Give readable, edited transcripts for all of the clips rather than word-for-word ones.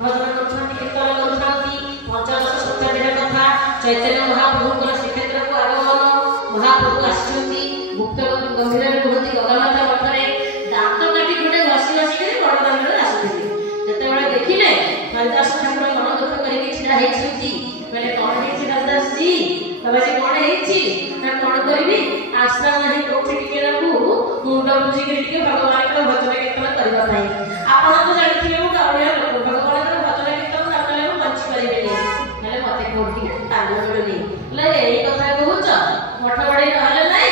भजन करछंती कीर्तन करछंती पंचदश शताब्दीर कथा चैतन्य महाप्रभुଙ୍କର श्रीक्षेत्रକୁ आगमन महाप्रभु आछंती मुक्त गंभीर रुहती गंगामाता मठरे दांत काटी खंडे घसी घसी कर बड़ दांडरे आसुथिले जेतेबेले देखिले हरिदास ठाकुर मन दुख करिके छिडा हेछंती कहले कोन हेछि हरिदास जी तबे से कोन हेछि ना कोन करबी आश्रम नाही कोठी टिके रखू मुंड बुझी के टिके भगवान को भजन कीर्तन करबा पाई आपण तो जानिथिले मु गावलिया लोक भगवान को भजन कीर्तन न कले मु बंची परिबेनी कहले मते कोठी ताल मिलुनी ले एई कथा कहूच मठ बडे रहले नाही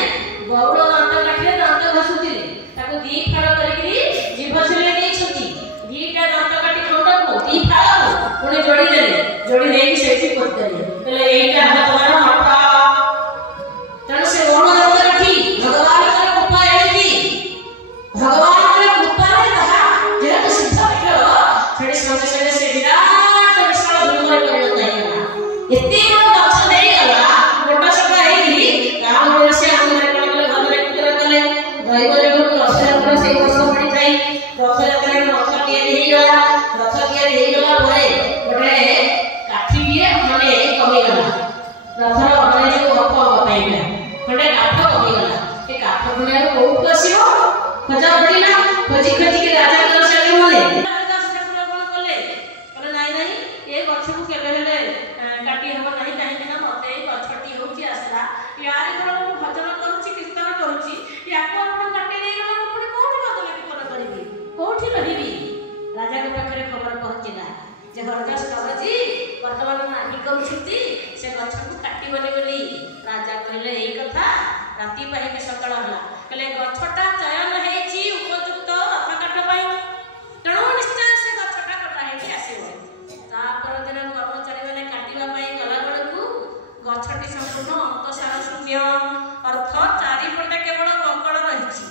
गौड़ दांत काटिले दांत घसुथिले ताको दी फाड़ करिकरी जीभ छिले नेछती दीटा दांत काटी खंडको दी फाड़ पुणे जोड़ी देले जोड़ी देई सेठी पोत देले कहले एईटा हला तुम्हारा मठ तण से गौड़ दांत काटी भगवान का कृपा एली भगवान का कृपा रे रहा जेत सिद्ध विग्रह छड़ी संगे से विराट विशाल भूमि परिणत हैला एते बड़ गछ देई गला मोटा सका हेली काम रे से आंगरे कले भजन कीर्तन कले दैव जगत रथयात्रा से वर्ष पड़ी थाई रथयात्रा रे रथ के देई गला रथ के देई गला परे गोटे काठी बिए माने कमी गला रथर माने जो गप पाइबे गोटे काठ कमी गला ए काठ पुणे कोउ आसीबो खजा पड़िला खोजी खोजी के राजा कर संगे होले दास ठाकुर कोन कले कहले नाही नाही ए गछ को केबे हेले काटी हबो नाही काहे कि ना मते गछटी होची आसला यार घर मु भजन करूची कीर्तन करूची याको आपण काटी देई गला पुणी कोठी भजन कीर्तन करिबी कोठी रहिबी राजा के पाखरे खबर पहुंचीला जे हरदास बाबाजी वर्तमान नाही करूछती से गछ को काटी बने बोली राजा कहले एई कथा राती पाहि के सकाळ होला कहले गछटा चयन हेची उपयुक्त रथ काट पाई तेणु निश्चय से गछटा कटा हेची आसीबो ता पर दिन कर्मचारी माने काटिबा पाई गला बेलकू गछटी संपूर्ण अंतसार शून्य अर्थ चारि पटे केवल बकळ रहिछि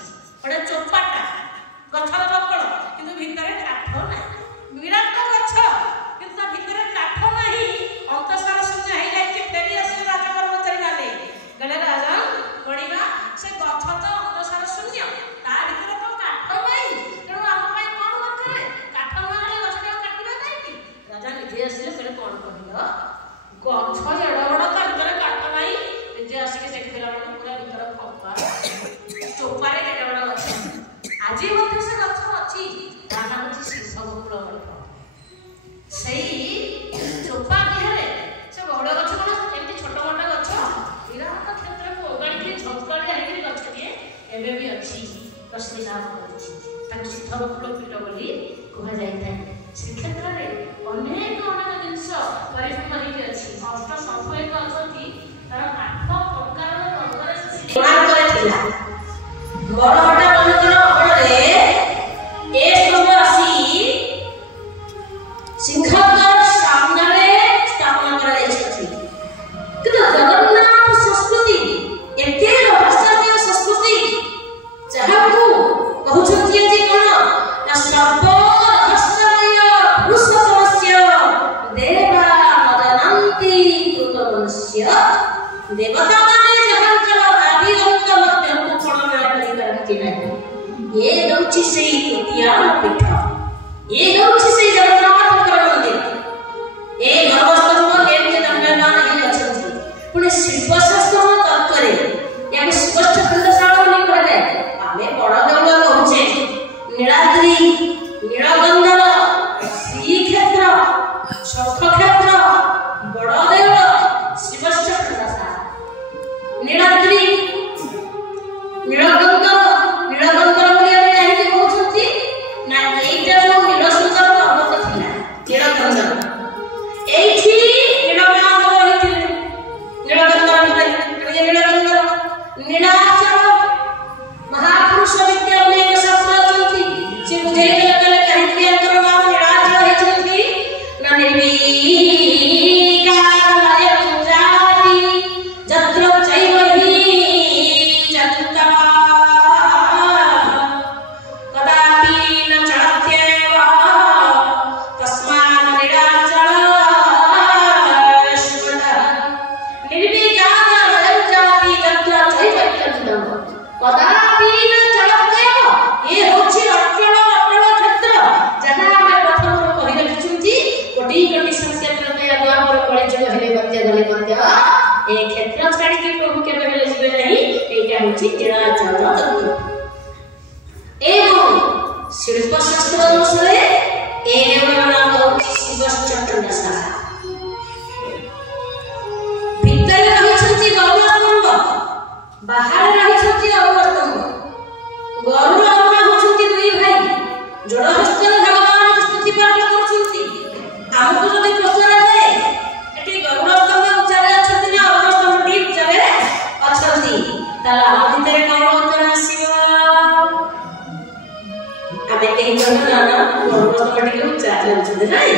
ओडे चोपाटा गछर बकळ किंतु भितरे काठ नाही विराट गछ किंतु ता भितरे काठ नाही अंतसार शून्य हे जाय फेरी आसी राजा कर्मचारी माने गले राजा पड़िबा से गछ तो अंतसार शून्य ता भितर तो काठ नाही तेणु हम पाई कोन दरकार काठ नहले गछटा काटिबा काई राजा निजे आसीले कहले कोन कहिलो गछ एडा बड़ ता भितर काठ नाही निजे आसी के देखिला बड़ पूरा भितर फपा चोपारे एडा बड़ गछ आजी मते से गछ अछि ता नाम अछि शिशबकुल मठ सेई चोपा दिहरे से बड़ गछ कोन एमती छोट मोटा गछ विराट क्षेत्र को ओगाड़ी के झंकाळे हेकि गछ के एबे भी अछि प्रसिद्ध नाम अछि ताको शिशबकुल पीठ बोली कहा जाय थाए श्रीक्षेत्र रे अनेक अनेक जिंस परिपूर्ण हेकि अछि अष्ट संख्यक अछंती तार आठ प्रकार रंगरे से निर्माण करथिला बड़ बड़ मंदिर अपरे ए सब आसी सिंहद्वार सामने स्थापना कराई छथि किंतु जगन्नाथ संस्कृति एते रहस्यमय संस्कृति जहाकू कहउछथि जे कोन ना सर्व रहस्यमय पुरुषोत्तमस्य देवा मदनन्ति कृतमस्य देवता माने जहांकर आदिगंत मध्य कोणना करि नाही ये दउछि सेई तृतीया पीठ ये दउछि सेई जगन्नाथ मंदिर ए गर्भस्थम केमते दंडमान हे अछथि पुणे शिल्पशास्त्र तर्करे या स्पष्ट खंडशाला बोली कहले आमे बड़ देउल कहूचे नीलाद्रि नीलगंधर श्रीक्षेत्र शंखक्षेत्र बड़ देउल स्पष्ट खंडशाला नीलाद्रि नीलगंधर बोली आमे काहे कहउछथि ना एइटा जो नीलसुंदर पर्वत कोटि सत्य प्रत्यय द्वापर कले जुग हेले मध्य गले मध्य ए क्षेत्र छाड़ी के प्रभु के हेले जिबे नहीं एटा होची नीलाचल तत्व एवं शिल्प शास्त्र अनुसारे ए नाम होची शिव चतुर्दश भीतर रहिछंती गौरस्तंभ बाहर रहिछंती अवस्तंभ गौर और होछंती दुई भाई जोड़ हस्तर भगवान स्तुति पाठ करछंती हमको जदि प्रश्न आए एटी गौरस्तंभ उच्चारे अछंती ना अवस्तंभ टी उच्चारे अछंती ताला हम भीतर कौन उत्तर आसीबो आमे केहि कहना ना गौरस्तंभ टी उच्चारे अछंती नाही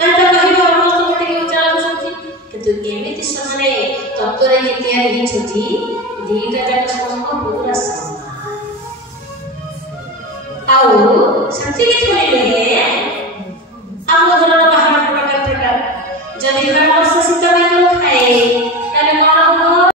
ताटा कहिबो अवस्तंभ टी उच्चारे अछंती किंतु एमिति समरे तत्वरे इत्यादि हिछंती दीटा जाक संग पूरा समान आउ सच्ची के सुनिले हम लोगन बाहर प्रकार जदि घर